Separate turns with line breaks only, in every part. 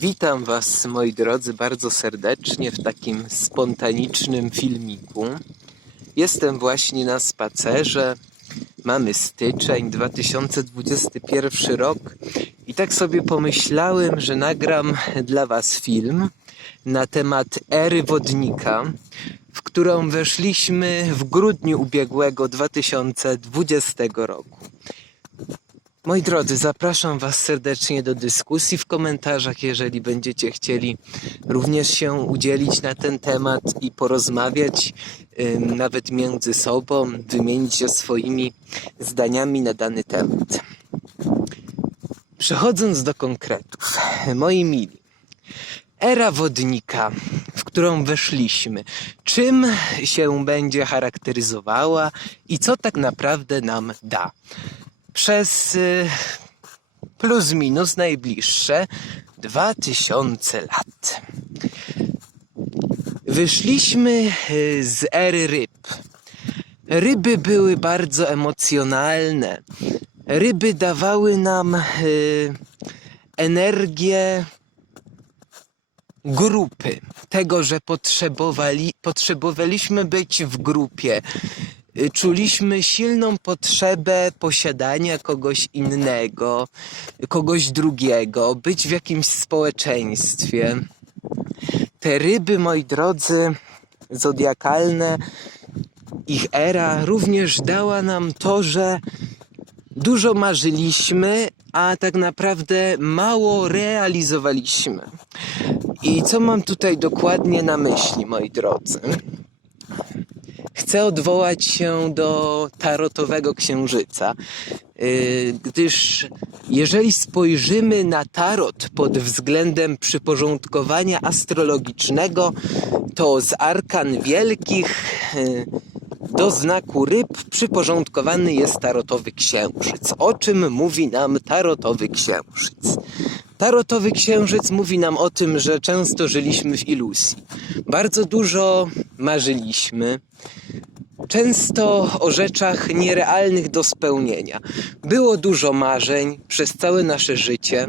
Witam Was, moi drodzy, bardzo serdecznie w takim spontanicznym filmiku. Jestem właśnie na spacerze. Mamy styczeń 2021 rok i tak sobie pomyślałem, że nagram dla Was film na temat ery wodnika, w którą weszliśmy w grudniu ubiegłego 2020 roku. Moi drodzy, zapraszam Was serdecznie do dyskusji w komentarzach, jeżeli będziecie chcieli również się udzielić na ten temat i porozmawiać, ym, nawet między sobą, wymienić się swoimi zdaniami na dany temat. Przechodząc do konkretów, moi mili, era wodnika, w którą weszliśmy, czym się będzie charakteryzowała i co tak naprawdę nam da? Przez y, plus minus najbliższe 2000 lat. Wyszliśmy y, z ery ryb. Ryby były bardzo emocjonalne. Ryby dawały nam y, energię grupy, tego, że potrzebowali, potrzebowaliśmy być w grupie. Y, Czuliśmy silną potrzebę posiadania kogoś innego, kogoś drugiego, być w jakimś społeczeństwie. Te ryby, moi drodzy, zodiakalne, ich era również dała nam to, że dużo marzyliśmy, a tak naprawdę mało realizowaliśmy. I co mam tutaj dokładnie na myśli, moi drodzy? Chcę odwołać się do tarotowego księżyca, yy, gdyż jeżeli spojrzymy na tarot pod względem przyporządkowania astrologicznego, to z arkan wielkich yy, do znaku ryb przyporządkowany jest tarotowy księżyc. O czym mówi nam tarotowy księżyc? Tarotowy księżyc mówi nam o tym, że często żyliśmy w iluzji. Bardzo dużo marzyliśmy, często o rzeczach nierealnych do spełnienia. Było dużo marzeń przez całe nasze życie,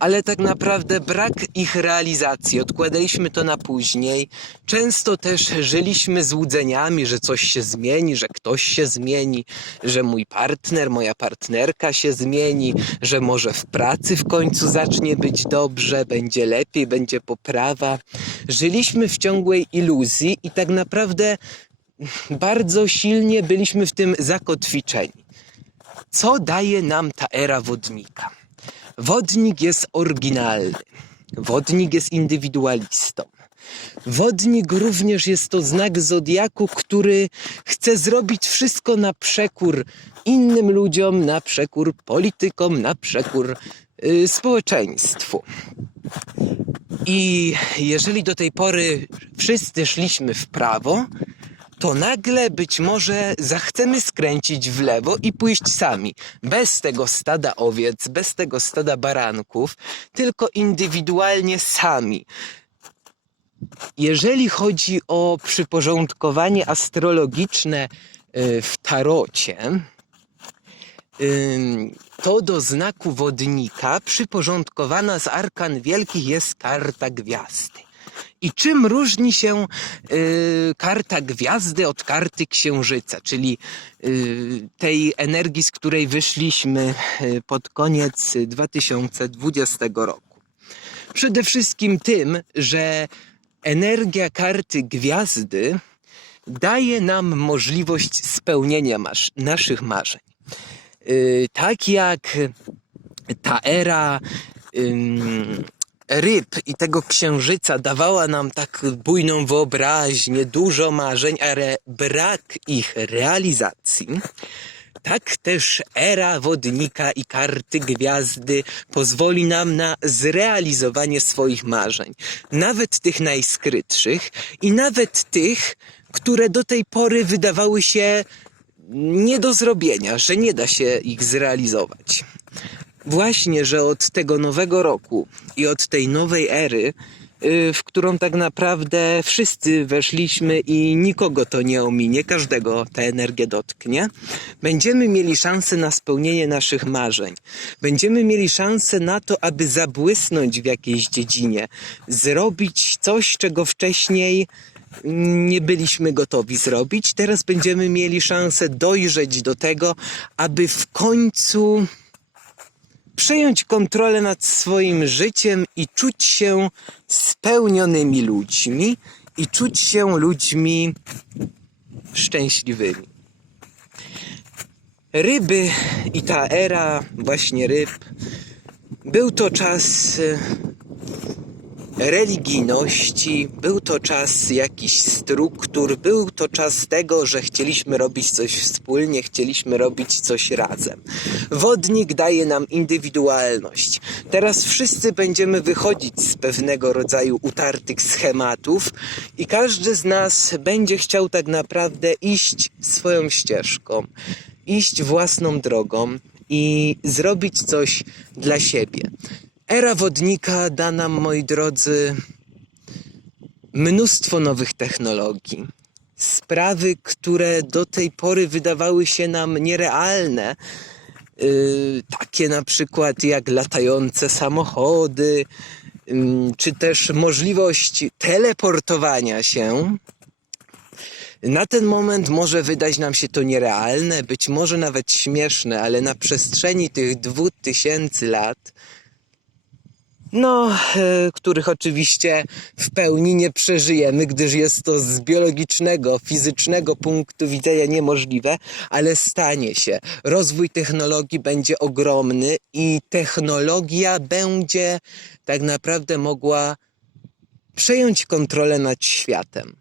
ale tak naprawdę brak ich realizacji. Odkładaliśmy to na później. Często też żyliśmy złudzeniami, że coś się zmieni, że ktoś się zmieni, że mój partner, moja partnerka się zmieni, że może w pracy w końcu zacznie być dobrze, będzie lepiej, będzie poprawa. Żyliśmy w ciągłej iluzji i tak naprawdę bardzo silnie byliśmy w tym zakotwiczeni. Co daje nam ta era wodnika? Wodnik jest oryginalny. Wodnik jest indywidualistą. Wodnik również jest to znak zodiaku, który chce zrobić wszystko na przekór innym ludziom, na przekór politykom, na przekór y, społeczeństwu. I jeżeli do tej pory wszyscy szliśmy w prawo, to nagle być może zachcemy skręcić w lewo i pójść sami, bez tego stada owiec, bez tego stada baranków, tylko indywidualnie sami. Jeżeli chodzi o przyporządkowanie astrologiczne y, w tarocie, to do znaku wodnika przyporządkowana z arkan wielkich jest karta gwiazdy. I czym różni się y, karta gwiazdy od karty księżyca, czyli y, tej energii, z której wyszliśmy y, pod koniec 2020 roku? Przede wszystkim tym, że energia karty gwiazdy daje nam możliwość spełnienia naszych marzeń. Y, tak jak ta era ym, ryb i tego księżyca dawała nam tak bujną wyobraźnię, dużo marzeń, ale brak ich realizacji. Tak też era wodnika i karty gwiazdy pozwoli nam na zrealizowanie swoich marzeń, nawet tych najskrytszych i nawet tych, które do tej pory wydawały się nie do zrobienia, że nie da się ich zrealizować. Właśnie, że od tego nowego roku i od tej nowej ery y, w którą tak naprawdę wszyscy weszliśmy i nikogo to nie ominie, każdego ta energia dotknie. Będziemy mieli szansę na spełnienie naszych marzeń. Będziemy mieli szansę na to, aby zabłysnąć w jakiejś dziedzinie, zrobić coś, czego wcześniej nie byliśmy gotowi zrobić. Teraz będziemy mieli szansę dojrzeć do tego, aby w końcu przejąć kontrolę nad swoim życiem i czuć się spełnionymi ludźmi i czuć się ludźmi szczęśliwymi. Ryby i ta era właśnie ryb był to czas e, religijności, był to czas jakichś struktur, był to czas tego, że chcieliśmy robić coś wspólnie, chcieliśmy robić coś razem. Wodnik daje nam indywidualność. Teraz wszyscy będziemy wychodzić z pewnego rodzaju utartych schematów i każdy z nas będzie chciał tak naprawdę iść swoją ścieżką, iść własną drogą i zrobić coś dla siebie. Era wodnika da nam, moi drodzy, mnóstwo nowych technologii. Sprawy, które do tej pory wydawały się nam nierealne, yy, takie na przykład jak latające samochody, ym, czy też możliwość teleportowania się. Na ten moment może wydać nam się to nierealne, być może nawet śmieszne, ale na przestrzeni tych dwóch tysięcy lat no, e, których oczywiście w pełni nie przeżyjemy, gdyż jest to z biologicznego, fizycznego punktu widzenia niemożliwe, ale stanie się. Rozwój technologii będzie ogromny i technologia będzie tak naprawdę mogła przejąć kontrolę nad światem.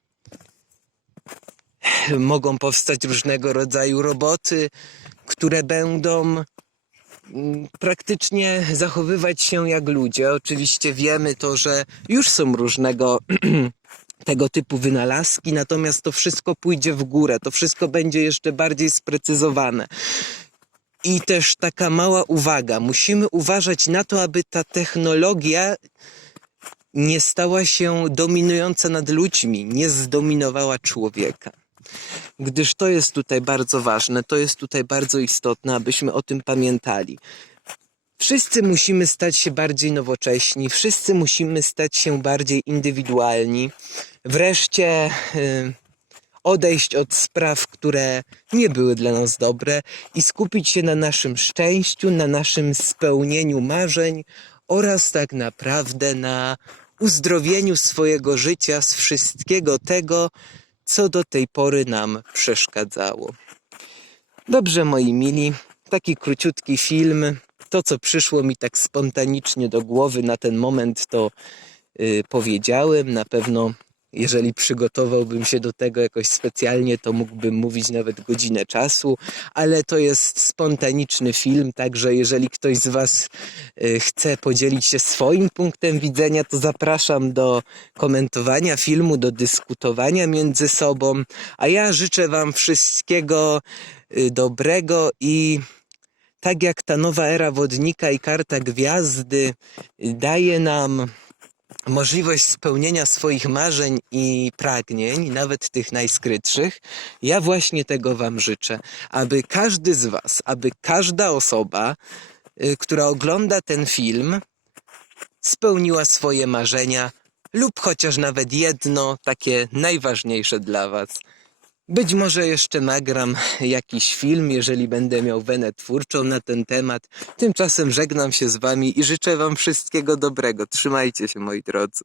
Mogą powstać różnego rodzaju roboty, które będą praktycznie zachowywać się jak ludzie. Oczywiście wiemy to, że już są różnego tego typu wynalazki, natomiast to wszystko pójdzie w górę, to wszystko będzie jeszcze bardziej sprecyzowane. I też taka mała uwaga, musimy uważać na to, aby ta technologia nie stała się dominująca nad ludźmi, nie zdominowała człowieka gdyż to jest tutaj bardzo ważne, to jest tutaj bardzo istotne, abyśmy o tym pamiętali. Wszyscy musimy stać się bardziej nowocześni, wszyscy musimy stać się bardziej indywidualni, wreszcie y, odejść od spraw, które nie były dla nas dobre i skupić się na naszym szczęściu, na naszym spełnieniu marzeń oraz tak naprawdę na uzdrowieniu swojego życia z wszystkiego tego, co do tej pory nam przeszkadzało. Dobrze, moi mili, taki króciutki film. To, co przyszło mi tak spontanicznie do głowy na ten moment, to yy, powiedziałem. Na pewno, jeżeli przygotowałbym się do tego jakoś specjalnie, to mógłbym mówić nawet godzinę czasu, ale to jest spontaniczny film, także jeżeli ktoś z Was yy, chce podzielić się swoim punktem widzenia, to zapraszam do komentowania filmu, do dyskutowania między sobą. A ja życzę Wam wszystkiego y, dobrego i tak jak ta nowa era wodnika i karta gwiazdy y, daje nam możliwość spełnienia swoich marzeń i pragnień, nawet tych najskrytszych, ja właśnie tego Wam życzę, aby każdy z Was, aby każda osoba, y, która ogląda ten film, spełniła swoje marzenia lub chociaż nawet jedno takie najważniejsze dla Was. Być może jeszcze nagram jakiś film, jeżeli będę miał wenę twórczą na ten temat. Tymczasem żegnam się z Wami i życzę Wam wszystkiego dobrego. Trzymajcie się, moi drodzy.